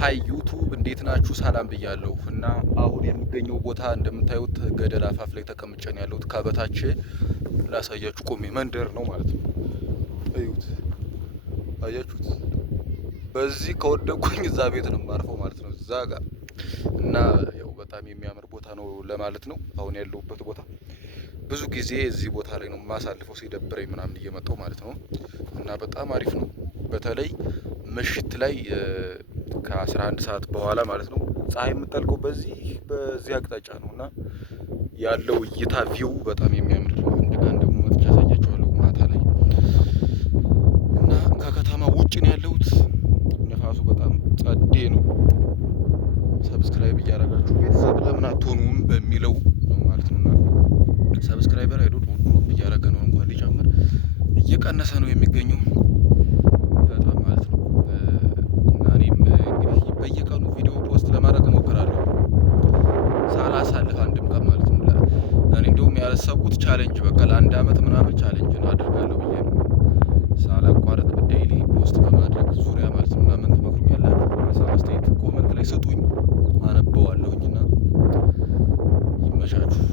ሀይ ዩቱብ እንዴት ናችሁ? ሰላም ብያለሁ። እና አሁን የሚገኘው ቦታ እንደምታዩት ገደል አፋፍ ላይ ተቀምጬ ነው ያለሁት። ከበታች ላሳያችሁ ቆሜ መንደር ነው ማለት ነው። እዩት፣ አያችሁት? በዚህ ከወደኩኝ እዛ ቤት ነው የማርፈው ማለት ነው፣ እዛ ጋር እና ያው በጣም የሚያምር ቦታ ነው ለማለት ነው አሁን ያለሁበት ቦታ። ብዙ ጊዜ እዚህ ቦታ ላይ ነው የማሳልፈው ሲደብረኝ ምናምን እየመጣው ማለት ነው። እና በጣም አሪፍ ነው። በተለይ ምሽት ላይ ከ11 ሰዓት በኋላ ማለት ነው ፀሐይ የምጠልቀው በዚህ አቅጣጫ ነው እና ያለው እይታ ቪው በጣም የሚያምር ነው። አንድ ቀን ደግሞ መጥቻ ያሳያችኋለሁ ማታ ላይ እና ከከተማ ውጭ ነው ያለሁት። ነፋሱ በጣም ጸዴ ነው። ሰብስክራይብ እያደረጋችሁ ቤተሰብ ለምን አትሆኑም በሚለው ነው ማለት ነው። እና ሰብስክራይበር አይዶ ድሮፕ እያደረገ ነው፣ እንኳን ሊጨምር እየቀነሰ ነው የሚገኘው በጣም ማለት ነው። እና እኔም እንግዲህ በየቀኑ ቪዲዮ ፖስት ለማድረግ እሞክራለሁ ሳላሳልፍ አንድም ቀን ማለት ነው። እኔ እንደውም ያሰብኩት ቻሌንጅ በቃ ለአንድ አመት ምናምን ቻሌንጅ አድርጋለሁ ብዬ ነው ሳላቋረጥ ዴይሊ ፖስት በማድረግ ዙሪያ ማለት ነው። እና ምን ትመክሩኛላችሁ? ሀሳብ አስተያየት ኮመንት ላይ ስጡኝ፣ አነበዋለሁኝና ይመቻችሁ።